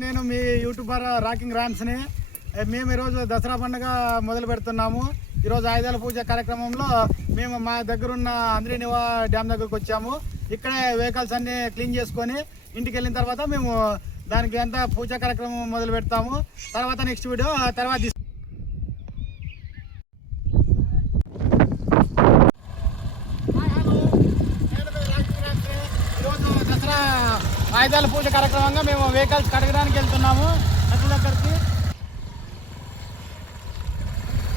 నేను మీ YouTuber rocking రామ్స్ని. మేము ఈరోజు దసరా పండుగ మొదలు పెడుతున్నాము. ఈరోజు ఆయుధాల పూజ కార్యక్రమంలో మేము మా దగ్గరున్న అంద్రీనివా డ్యామ్ దగ్గరకు వచ్చాము. ఇక్కడే వెహికల్స్ అన్ని క్లీన్ చేసుకొని ఇంటికి వెళ్ళిన తర్వాత మేము దానికి ఎంత పూజా కార్యక్రమం మొదలు పెడతాము. తర్వాత నెక్స్ట్ వీడియో తర్వాత తీస్- హాయ్, హలో. నేను మీ రాకింగ్ రామ్స్ని. ఈరోజు దసరా ఆయుధాల పూజ కార్యక్రమంగా మేము వెహికల్స్ కడగడానికి వెళ్తున్నాము. నది దగ్గరికి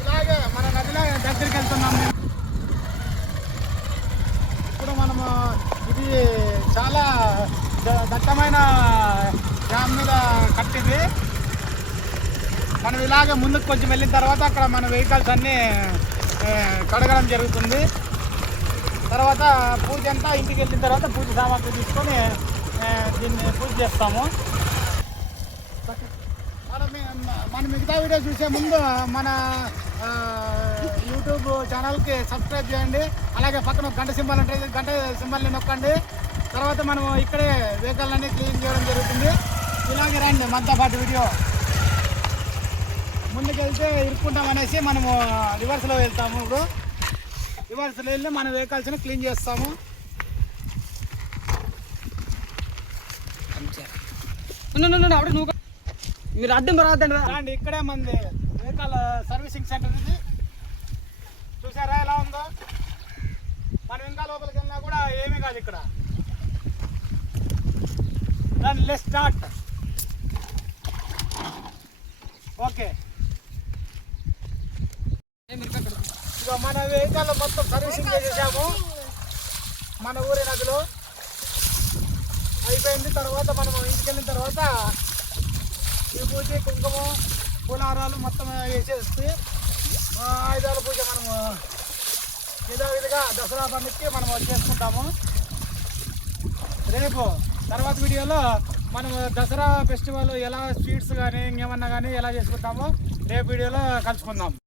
ఇలాగే మన నదిలో దగ్గరికి వెళ్తున్నాము. ఇప్పుడు మనము ఇది చాలా దట్టమైన డ్యామ్ మీద కట్టింది. మనం ఇలాగే ముందుకు కొంచెం వెళ్ళిన తర్వాత అక్కడ మన వెహికల్స్ అన్నీ కడగడం జరుగుతుంది. తర్వాత పూజ అంతా ఇంటికి వెళ్ళిన తర్వాత పూజ సామాగ్రి తీసుకొని దీన్ని పూజ చేస్తాము. మనం మన మిగతా వీడియో చూసే ముందు మన యూట్యూబ్ ఛానల్కి సబ్స్క్రైబ్ చేయండి. అలాగే పక్కన గంట సింబల్ ఉంటుంది గంట సింబల్ని నొక్కండి. తర్వాత మనం ఇక్కడే వెహికల్ అన్ని క్లీన్ చేయడం జరుగుతుంది. ఇలాగే రండి మనతో పాటు వీడియో. ముందుకెళ్తే ఇరుక్కుంటాం అనేసి మనము రివర్స్లో వెళ్తాము ఇప్పుడు. రివర్స్లో వెళ్ళి మన వెహికల్స్ని క్లీన్ చేస్తాము. వచ్చారు అప్పుడు నువ్వు మీరు అడ్డం రాదండి అండి ఇక్కడే మంది వెహికల్ సర్వీసింగ్ సెంటర్ ఇది. చూసారా ఎలా ఉందో? మనం ఇంకా లోపలికి వెళ్ళినా కూడా ఏమీ కాదు ఇక్కడ. దాని లెస్ స్టార్ట్ ఓకే ఇక మన వెహికల్ మొత్తం సర్వీసింగ్ చేసేసాము. మన ఊరి నదిలో అయిపోయింది. తర్వాత మనం ఇంటికి వెళ్ళిన తర్వాత ఈ పూజ కుంకుమ పూలారాలు మొత్తం వేసేస్తే ఆ ఆయుధాల పూజ మనము ఏదో విధంగా దసరా పండుగకి మనం చేసుకుంటాము. రేపు తర్వాత వీడియోలో మనము దసరా ఫెస్టివల్ ఎలా స్వీట్స్ కానీ ఇంకేమన్నా కానీ ఎలా చేసుకుంటామో రేపు వీడియోలో కలుసుకుందాం.